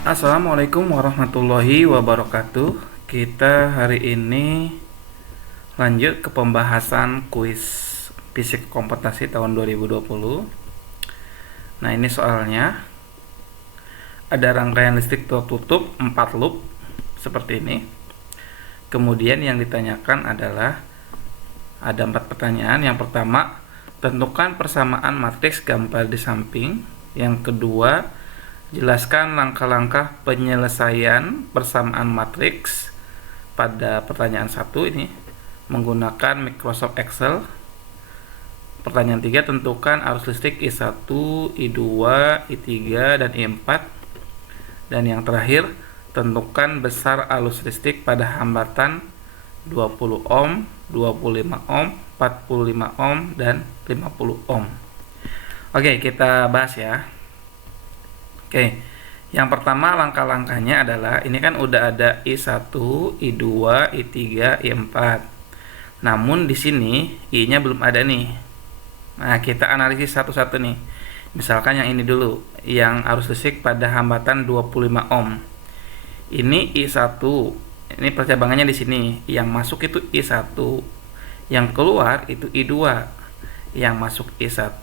Assalamualaikum warahmatullahi wabarakatuh. Kita hari ini lanjut ke pembahasan kuis fisik komputasi tahun 2020. Nah, ini soalnya ada rangkaian listrik tertutup 4 loop seperti ini. Kemudian yang ditanyakan adalah ada 4 pertanyaan. Yang pertama, tentukan persamaan matriks gambar di samping. Yang kedua, jelaskan langkah-langkah penyelesaian persamaan matriks pada pertanyaan 1 ini menggunakan Microsoft Excel. Pertanyaan 3, tentukan arus listrik I1, I2, I3, dan I4. Dan yang terakhir, tentukan besar arus listrik pada hambatan 20 ohm, 25 ohm, 45 ohm, dan 50 ohm. Oke, kita bahas ya. Oke, yang pertama langkah-langkahnya adalah ini kan udah ada I1, I2, I3, I4. Namun di sini I-nya belum ada nih. Nah, kita analisis satu-satu nih. Misalkan yang ini dulu, yang arus listrik pada hambatan 25 ohm. Ini I1. Ini percabangannya di sini. Yang masuk itu I1, yang keluar itu I2. Yang masuk I1,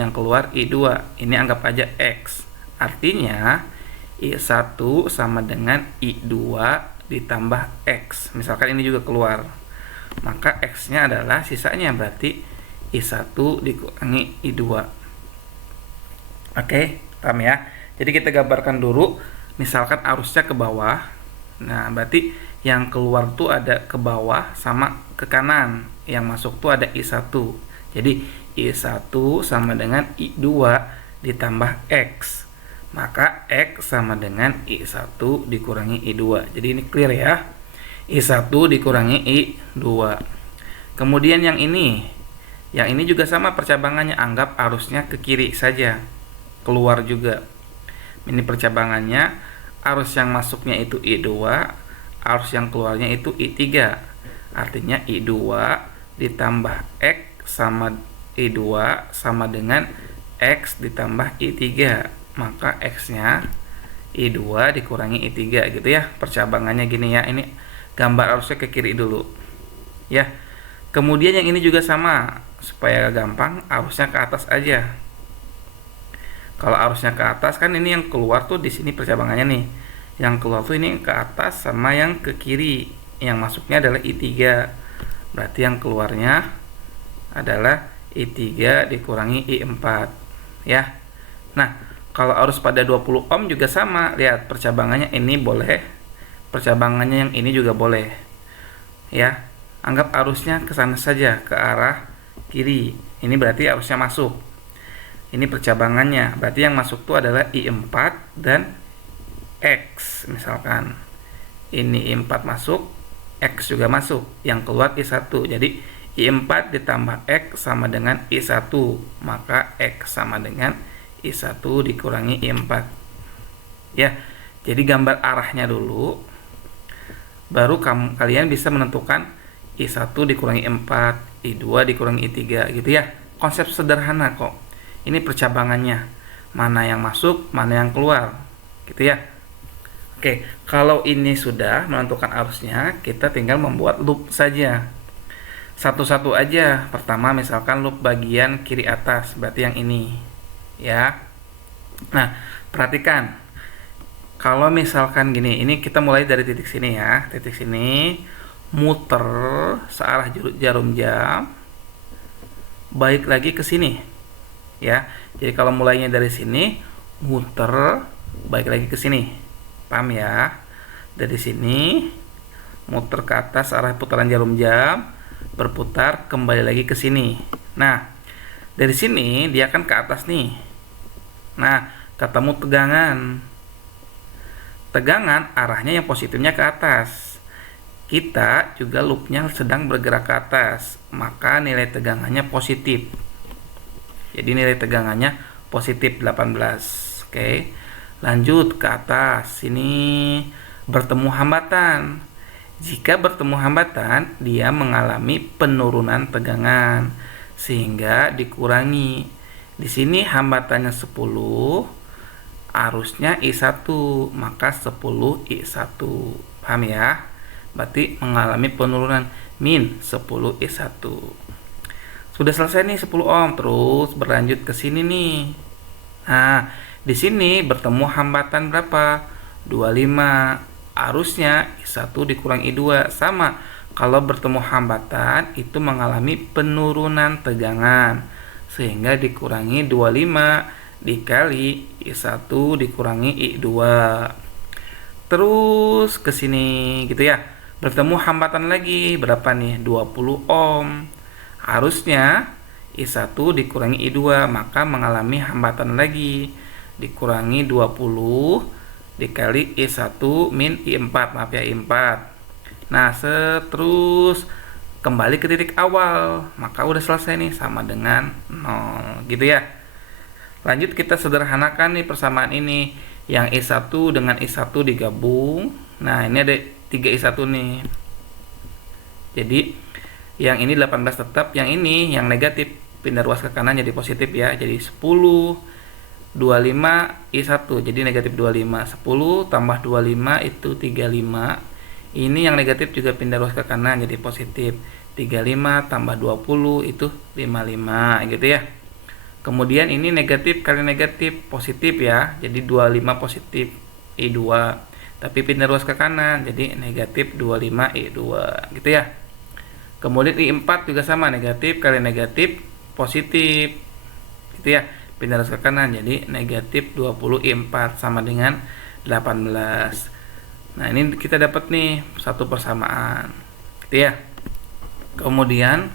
yang keluar I2. Ini anggap aja X. Artinya I1 sama dengan I2 ditambah X. Misalkan ini juga keluar. Maka X-nya adalah sisanya berarti I1 dikurangi I2. Oke, paham ya? Jadi kita gambarkan dulu. Misalkan arusnya ke bawah. Nah, berarti yang keluar tuh ada ke bawah sama ke kanan. Yang masuk tuh ada I1. Jadi I1 sama dengan I2 ditambah X. Maka X sama dengan I1 dikurangi I2. Jadi ini clear ya. I1 dikurangi I2. Kemudian yang ini juga sama percabangannya. Anggap arusnya ke kiri saja. Keluar juga. Ini percabangannya. Arus yang masuknya itu I2. Arus yang keluarnya itu I3. Artinya I2 ditambah X sama I2 sama dengan X ditambah I3. Maka X-nya I2 dikurangi I3 gitu ya. Percabangannya gini ya. Ini gambar arusnya ke kiri dulu. Ya. Kemudian yang ini juga sama. Supaya gampang, arusnya ke atas aja. Kalau arusnya ke atas kan ini yang keluar tuh di sini percabangannya nih. Yang keluar tuh ini ke atas sama yang ke kiri. Yang masuknya adalah I3. Berarti yang keluarnya adalah I3 dikurangi I4 ya. Nah, kalau arus pada 20 ohm juga sama. Lihat percabangannya ini boleh, percabangannya yang ini juga boleh. Ya. Anggap arusnya ke sana saja, ke arah kiri. Ini berarti arusnya masuk. Ini percabangannya. Berarti yang masuk itu adalah I4 dan X misalkan. Ini I4 masuk, X juga masuk. Yang keluar I1. Jadi I4 ditambah X sama dengan I1. Maka X sama dengan I1 dikurangi I4 ya. Jadi gambar arahnya dulu, baru kalian bisa menentukan I1 dikurangi I4, I2 dikurangi I3 gitu ya. Konsep sederhana kok. Ini percabangannya, mana yang masuk, mana yang keluar gitu ya. Oke, kalau ini sudah menentukan arusnya, kita tinggal membuat loop saja. Satu-satu aja. Pertama misalkan loop bagian kiri atas, berarti yang ini ya. Nah, perhatikan. Kalau misalkan gini, ini kita mulai dari titik sini ya. Titik sini muter searah jarum jam, balik lagi ke sini. Ya. Jadi kalau mulainya dari sini, muter balik lagi ke sini. Paham ya? Dari sini muter ke atas arah putaran jarum jam, berputar kembali lagi ke sini. Nah, dari sini dia kan ke atas nih. Nah, ketemu tegangan. Tegangan arahnya yang positifnya ke atas. Kita juga loopnya sedang bergerak ke atas. Maka nilai tegangannya positif. Jadi nilai tegangannya positif 18. Oke. Lanjut ke atas. Sini bertemu hambatan. Jika bertemu hambatan, dia mengalami penurunan tegangan sehingga dikurangi. Di sini hambatannya 10, arusnya I1, maka 10 I1. Paham ya? Berarti mengalami penurunan min 10 I1. Sudah selesai nih 10 ohm, terus berlanjut ke sini nih. Nah, di sini bertemu hambatan berapa? 25. Arusnya I1 dikurangi I2 sama. Kalau bertemu hambatan itu mengalami penurunan tegangan, sehingga dikurangi 25 dikali I1 dikurangi I2. Terus ke sini gitu ya. Bertemu hambatan lagi berapa nih? 20 ohm. Arusnya I1 dikurangi I2, maka mengalami hambatan lagi. Dikurangi 20 dikali I1 min I4, maaf ya I4. Nah, terus kembali ke titik awal, maka udah selesai nih, sama dengan 0 gitu ya. Lanjut kita sederhanakan nih persamaan ini. Yang I1 dengan I1 digabung. Nah, ini ada 3 I1 nih. Jadi yang ini 18 tetap, yang ini yang negatif pindah ruas ke kanan jadi positif ya. Jadi 10 25 I1 jadi negatif 25. 10 tambah 25 itu 35. Ini yang negatif juga pindah ruas ke kanan jadi positif. 35 tambah 20 itu 55 gitu ya. Kemudian ini negatif kali negatif positif ya. Jadi 25 positif I2. Tapi pindah ruas ke kanan jadi negatif 25 I2 gitu ya. Kemudian I4 juga sama, negatif kali negatif positif gitu ya. Pindah ruas ke kanan jadi negatif 20 I4 sama dengan 18. Nah, ini kita dapat nih satu persamaan gitu ya. Kemudian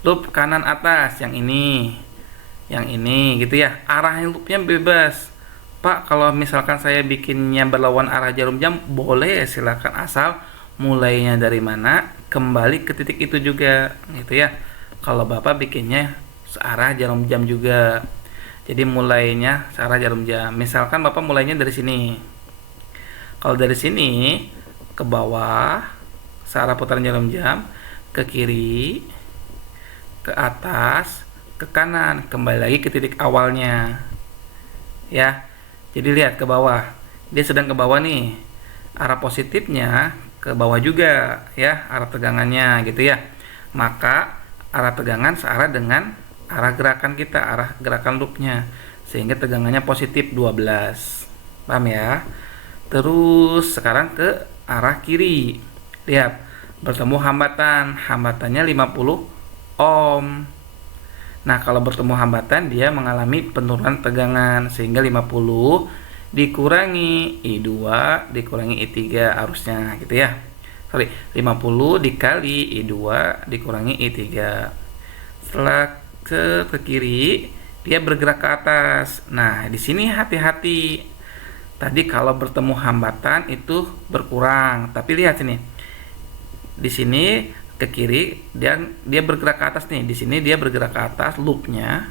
loop kanan atas yang ini gitu ya. Arah loopnya bebas. Pak, kalau misalkan saya bikinnya berlawan arah jarum jam, boleh, silakan, asal mulainya dari mana, kembali ke titik itu juga gitu ya. Kalau Bapak bikinnya searah jarum jam juga, jadi mulainya searah jarum jam. Misalkan Bapak mulainya dari sini. Kalau dari sini ke bawah searah putaran jarum jam, ke kiri, ke atas, ke kanan, kembali lagi ke titik awalnya ya. Jadi lihat ke bawah, dia sedang ke bawah nih, arah positifnya ke bawah juga ya, arah tegangannya gitu ya. Maka arah tegangan searah dengan arah gerakan kita, arah gerakan loopnya, sehingga tegangannya positif 12. Paham ya? Terus sekarang ke arah kiri, lihat bertemu hambatannya 50 ohm. Nah, kalau bertemu hambatan dia mengalami penurunan tegangan, sehingga 50 dikurangi I2 dikurangi I3 arusnya gitu ya. 50 dikali I2 dikurangi I3. Setelah ke kiri dia bergerak ke atas. Nah, di sini hati-hati. Tadi kalau bertemu hambatan itu berkurang, tapi lihat sini. Di sini ke kiri dia bergerak ke atas nih. Di sini dia bergerak ke atas loopnya,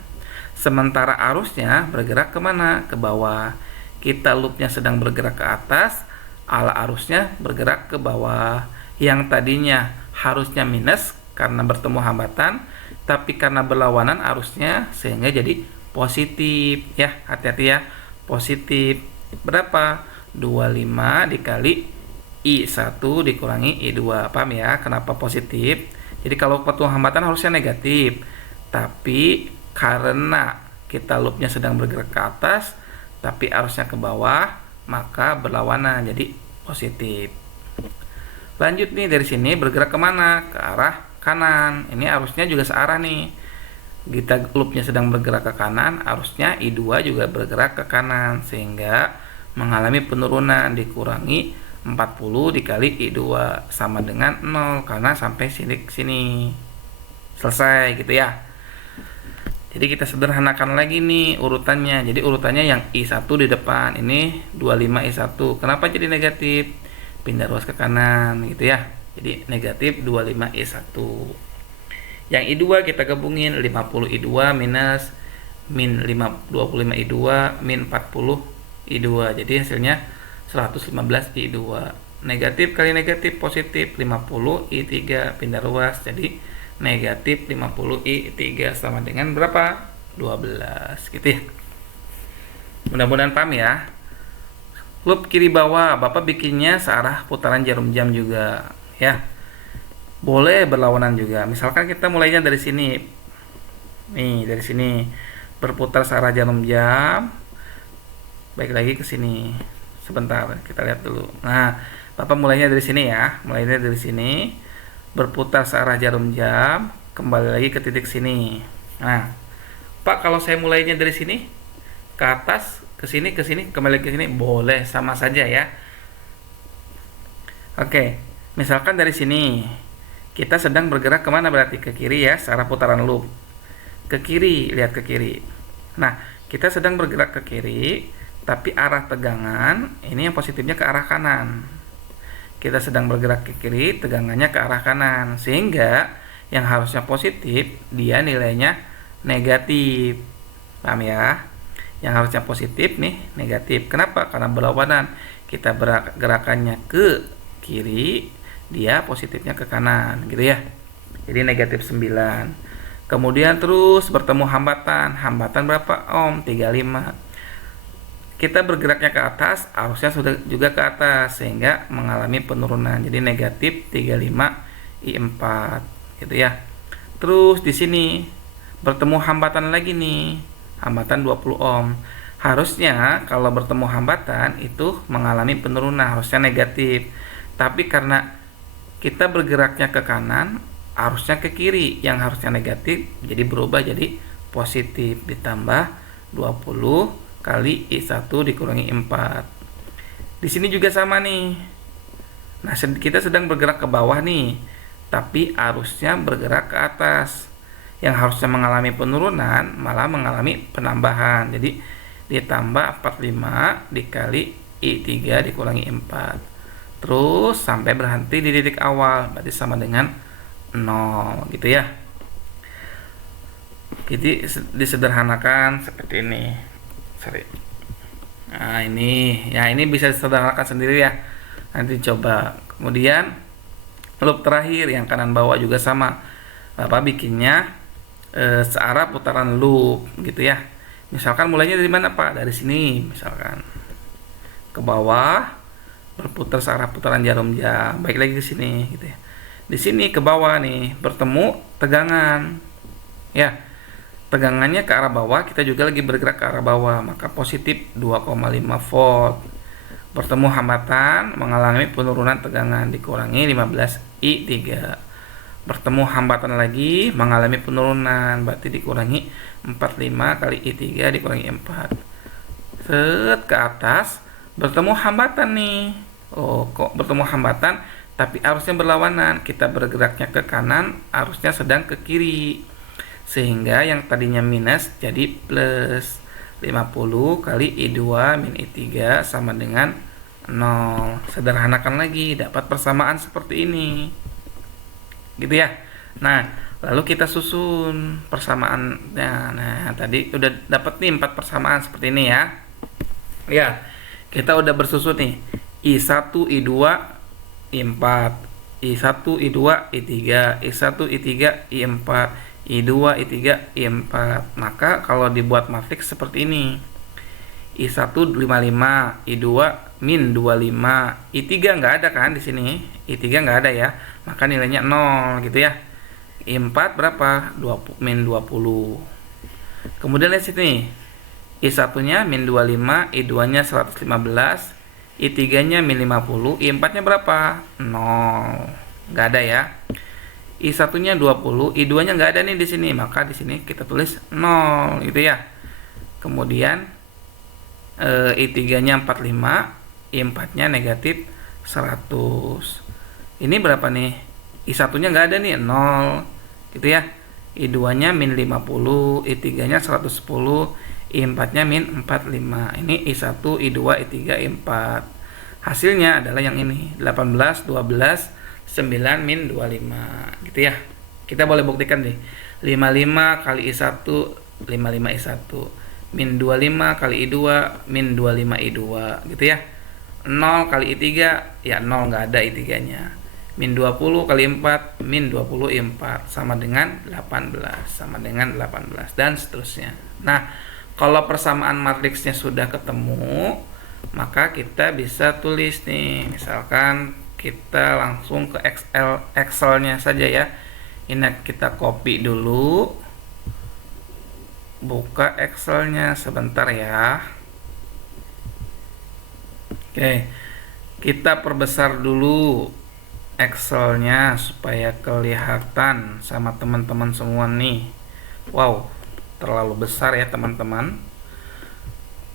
sementara arusnya bergerak kemana? Ke bawah. Kita loopnya sedang bergerak ke atas, ala arusnya bergerak ke bawah. Yang tadinya harusnya minus karena bertemu hambatan, tapi karena berlawanan arusnya sehingga jadi positif ya. Hati-hati ya, positif. Berapa? 25 dikali I1 dikurangi I2. Paham ya kenapa positif? Jadi kalau bertemu hambatan harusnya negatif, tapi karena kita loopnya sedang bergerak ke atas tapi arusnya ke bawah, maka berlawanan jadi positif. Lanjut nih, dari sini bergerak kemana? Ke arah kanan. Ini arusnya juga searah nih. Kita loopnya sedang bergerak ke kanan, arusnya I2 juga bergerak ke kanan, sehingga mengalami penurunan, dikurangi 40 dikali I2 sama dengan 0 karena sampai sini. Selesai gitu ya. Jadi kita sederhanakan lagi nih urutannya. Jadi urutannya yang I1 di depan, ini 25 I1. Kenapa jadi negatif? Pindah ruas ke kanan gitu ya. Jadi negatif 25 I1. Yang I2 kita gabungin, 50 I2 minus min 25 I2 min 40 I2. Jadi hasilnya 115 I2. Negatif kali negatif positif, 50 I3 pindah ruas jadi negatif 50 I3 sama dengan berapa? 12 gitu ya. Mudah-mudahan paham ya. Loop kiri bawah, Bapak bikinnya searah putaran jarum jam juga, ya. Boleh berlawanan juga. Misalkan kita mulainya dari sini. Nih, dari sini berputar searah jarum jam. Baik lagi ke sini. Sebentar, kita lihat dulu. Nah, Bapak mulainya dari sini ya. Mulainya dari sini, berputar searah jarum jam, kembali lagi ke titik sini. Nah, Pak, kalau saya mulainya dari sini ke atas, ke sini, kembali ke sini, boleh, sama saja ya. Oke, misalkan dari sini kita sedang bergerak kemana, berarti ke kiri ya, searah putaran loop. Ke kiri, lihat ke kiri. Nah, kita sedang bergerak ke kiri, tapi arah tegangan ini yang positifnya ke arah kanan. Kita sedang bergerak ke kiri, tegangannya ke arah kanan, sehingga yang harusnya positif dia nilainya negatif. Paham ya? Yang harusnya positif nih negatif. Kenapa? Karena berlawanan. Kita gerakannya ke kiri, dia positifnya ke kanan, gitu ya. Jadi negatif 9. Kemudian terus bertemu hambatan. Hambatan berapa ohm? 35. Kita bergeraknya ke atas, arusnya sudah juga ke atas, sehingga mengalami penurunan. Jadi negatif 35 I4, gitu ya. Terus di sini bertemu hambatan lagi nih, hambatan 20 ohm. Harusnya kalau bertemu hambatan itu mengalami penurunan, harusnya negatif. Tapi karena kita bergeraknya ke kanan, arusnya ke kiri, yang harusnya negatif jadi berubah jadi positif, ditambah 20 kali I1 dikurangi 4. Di sini juga sama nih. Nah, kita sedang bergerak ke bawah nih, tapi arusnya bergerak ke atas. Yang harusnya mengalami penurunan malah mengalami penambahan. Jadi ditambah 45 dikali I3 dikurangi 4. Terus sampai berhenti di titik awal, berarti sama dengan 0, gitu ya. Jadi disederhanakan seperti ini. Nah, ini bisa disederhanakan sendiri ya. Nanti coba. Kemudian loop terakhir yang kanan bawah juga sama. Bapak bikinnya searah putaran loop, gitu ya. Misalkan mulainya dari mana, Pak? Dari sini misalkan. Ke bawah, berputar searah putaran jarum jam. Baik lagi ke sini, gitu ya. Di sini ke bawah nih, bertemu tegangan. Ya. Tegangannya ke arah bawah, kita juga lagi bergerak ke arah bawah, maka positif 2,5 volt. Bertemu hambatan, mengalami penurunan tegangan, dikurangi 15 I3. Bertemu hambatan lagi, mengalami penurunan, berarti dikurangi 45 kali I3 dikurangi 4. Set ke atas, bertemu hambatan nih. Oh, kok bertemu hambatan, tapi arusnya berlawanan. Kita bergeraknya ke kanan, arusnya sedang ke kiri. Sehingga yang tadinya minus jadi plus. 50 kali I2 min I3 sama dengan 0. Sederhanakan lagi, dapat persamaan seperti ini, gitu ya. Nah, lalu kita susun persamaannya. Nah, tadi udah dapat nih 4 persamaan seperti ini ya. Ya, kita udah bersusun nih I1 I2 I4, I1 I2 I3, I1 I3 I4, I2 I3 I4. Maka kalau dibuat matriks seperti ini, I1 55, I2 min 25, I3 nggak ada kan di sini, I3 nggak ada ya, maka nilainya 0, gitu ya. I4 berapa? 20 min 20. Kemudian lihat sini, I1 nya min 25, I2 nya 115, I3 nya min 50, I4 nya berapa? 0, nggak ada ya. I1 nya 20, I2 nya nggak ada nih di sini, maka di sini kita tulis 0, gitu ya. Kemudian I3 nya 45, I4 nya negatif 100. Ini berapa nih? I1 nya nggak ada nih, 0, gitu ya. I2 nya min 50, I3 nya 110, I4 nya min 45. Ini I1, I2, I3, I4. Hasilnya adalah yang ini, 18, 12, 9 min 25, gitu ya. Kita boleh buktikan nih, 55 kali I1 55 I1 min 25 kali I2 min 25 I2, gitu ya. 0 kali I3 ya 0, nggak ada I3 nya. Min 20 kali 4 min 20 I4 sama dengan 18 dan seterusnya. Nah, kalau persamaan matriksnya sudah ketemu, maka kita bisa tulis nih, misalkan kita langsung ke Excelnya saja ya. Ini kita copy dulu, buka Excelnya sebentar ya. Oke, kita perbesar dulu Excelnya supaya kelihatan sama teman-teman semua nih. Wow, terlalu besar ya teman-teman.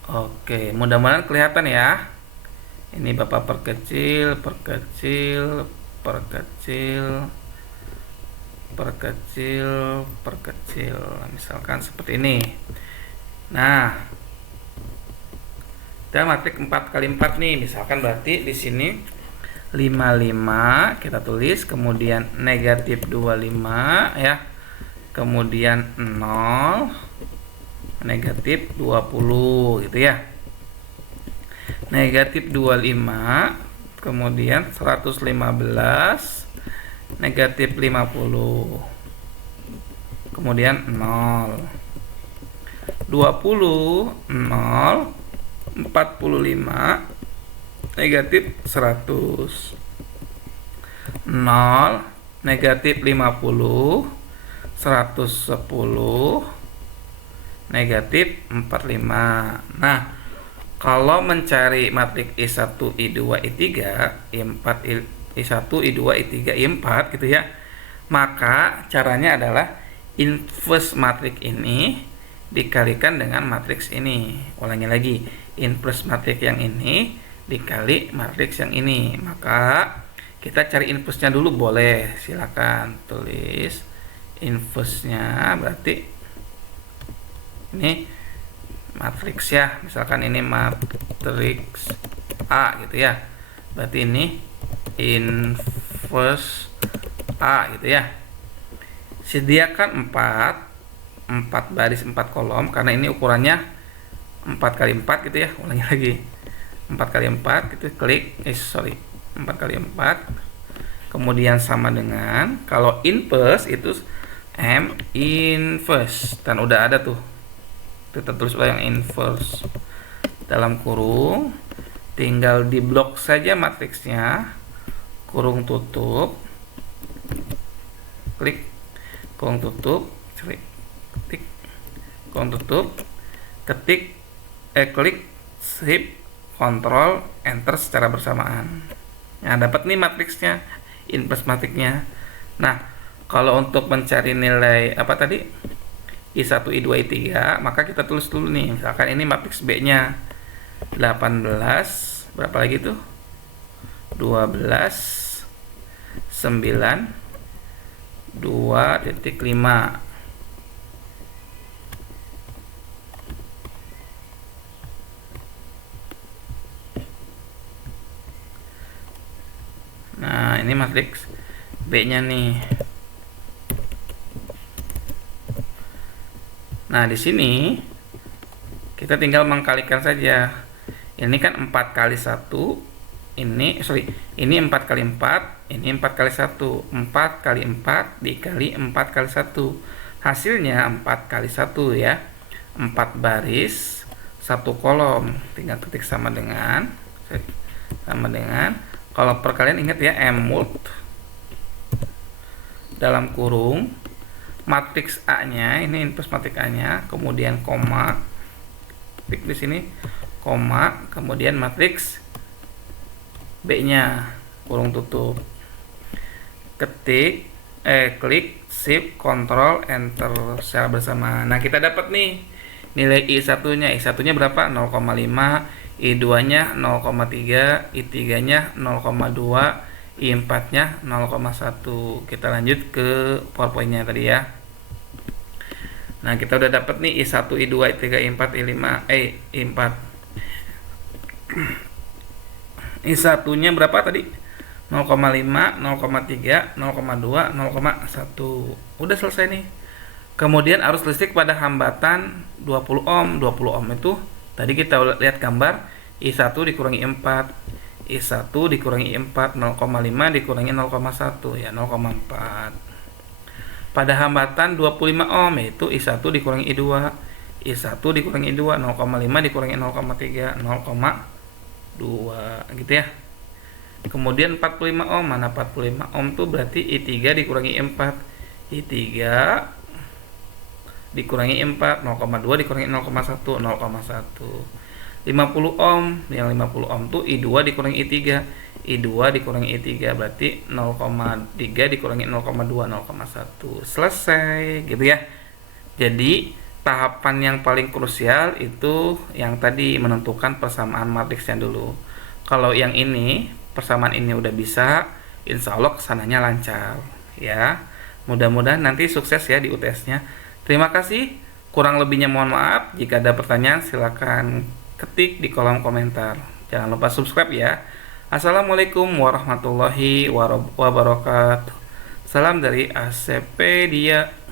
Oke, mudah-mudahan kelihatan ya. Ini Bapak perkecil, perkecil, perkecil, perkecil, perkecil. Misalkan seperti ini. Nah, kita matrik 4x4 nih. Misalkan berarti di sini 55 kita tulis, kemudian negatif 25 ya. Kemudian 0, negatif 20 gitu ya. Negatif 25, kemudian 115, negatif 50, kemudian 0, 20, 0, 45, negatif 100, 0, negatif 50, 110, negatif 45. Nah, kalau mencari matrik I1, I2, I3, I4, I1, I2, I3, I4 gitu ya, maka caranya adalah inverse matrik ini dikalikan dengan matriks ini. Ulangi lagi, inverse matrik yang ini dikali matriks yang ini. Maka kita cari inverse-nya dulu, boleh, silakan tulis inverse-nya, berarti ini matriks ya, misalkan ini matriks A gitu ya, berarti ini inverse A gitu ya. Sediakan 4 baris 4 kolom, karena ini ukurannya 4x4 gitu ya. Ulangi lagi, 4x4 gitu, klik 4x4, kemudian sama dengan, kalau inverse itu M inverse, dan udah ada tuh, kita tulis yang inverse dalam kurung, tinggal diblok saja matriksnya, kurung tutup, klik, kurung tutup, klik, kurung tutup, ketik, klik shift Ctrl Enter secara bersamaan. Nah, dapat nih matriksnya, inverse matriknya. Nah, kalau untuk mencari nilai apa tadi, I1, I2, I3, maka kita tulis dulu nih, misalkan ini matriks B-nya 18, berapa lagi tuh? 12, 9, 2.5. Nah, ini matriks B-nya nih. Nah, di sini kita tinggal mengkalikan saja. Ini kan 4 kali 1, ini 4 kali 4, ini 4 kali 1. 4 kali 4 dikali 4 kali 1. Hasilnya 4 kali 1 ya. 4 baris, 1 kolom. Tinggal ketik sama dengan kalau perkalian ingat ya, M mult dalam kurung matriks A-nya, ini inverse matriks A-nya, kemudian koma, klik di sini, koma, kemudian matriks B-nya, kurung tutup, ketik, klik shift Ctrl Enter secara bersama. Nah, kita dapat nih nilai I1-nya. I1-nya berapa? 0,5, I2-nya 0,3, I3-nya 0,2, I4-nya 0,1. Kita lanjut ke PowerPoint-nya tadi ya. Nah, kita udah dapat nih I1, I2, I3, I4, I5, I4. I1-nya berapa tadi? 0,5, 0,3, 0,2, 0,1. Udah selesai nih. Kemudian arus listrik pada hambatan 20 ohm. 20 ohm itu tadi kita lihat gambar, I1 dikurangi 4, I1 dikurangi 4, 0,5 dikurangi 0,1 ya, 0,4. Pada hambatan 25 ohm yaitu I1 dikurangi I2, I1 dikurangi I2, 0,5 dikurangi 0,3, 0,1. 2 gitu ya. Kemudian 45 ohm, mana 45 ohm tuh berarti I3 dikurangi 4. I3 dikurangi 4, 0,2 dikurangi 0,1, 0,1. 50 ohm, yang 50 ohm tuh I2 dikurangi I3. I2 dikurangi I3 berarti 0,3 dikurangi 0,2, 0,1. Selesai gitu ya. Jadi tahapan yang paling krusial itu yang tadi menentukan persamaan matriksnya dulu. Kalau yang ini, persamaan ini udah bisa, insya Allah kesananya lancar ya. Mudah-mudahan nanti sukses ya di UTS-nya. Terima kasih. Kurang lebihnya mohon maaf. Jika ada pertanyaan silakan ketik di kolom komentar. Jangan lupa subscribe ya. Assalamualaikum warahmatullahi wabarakatuh. Salam dari ACP Dia.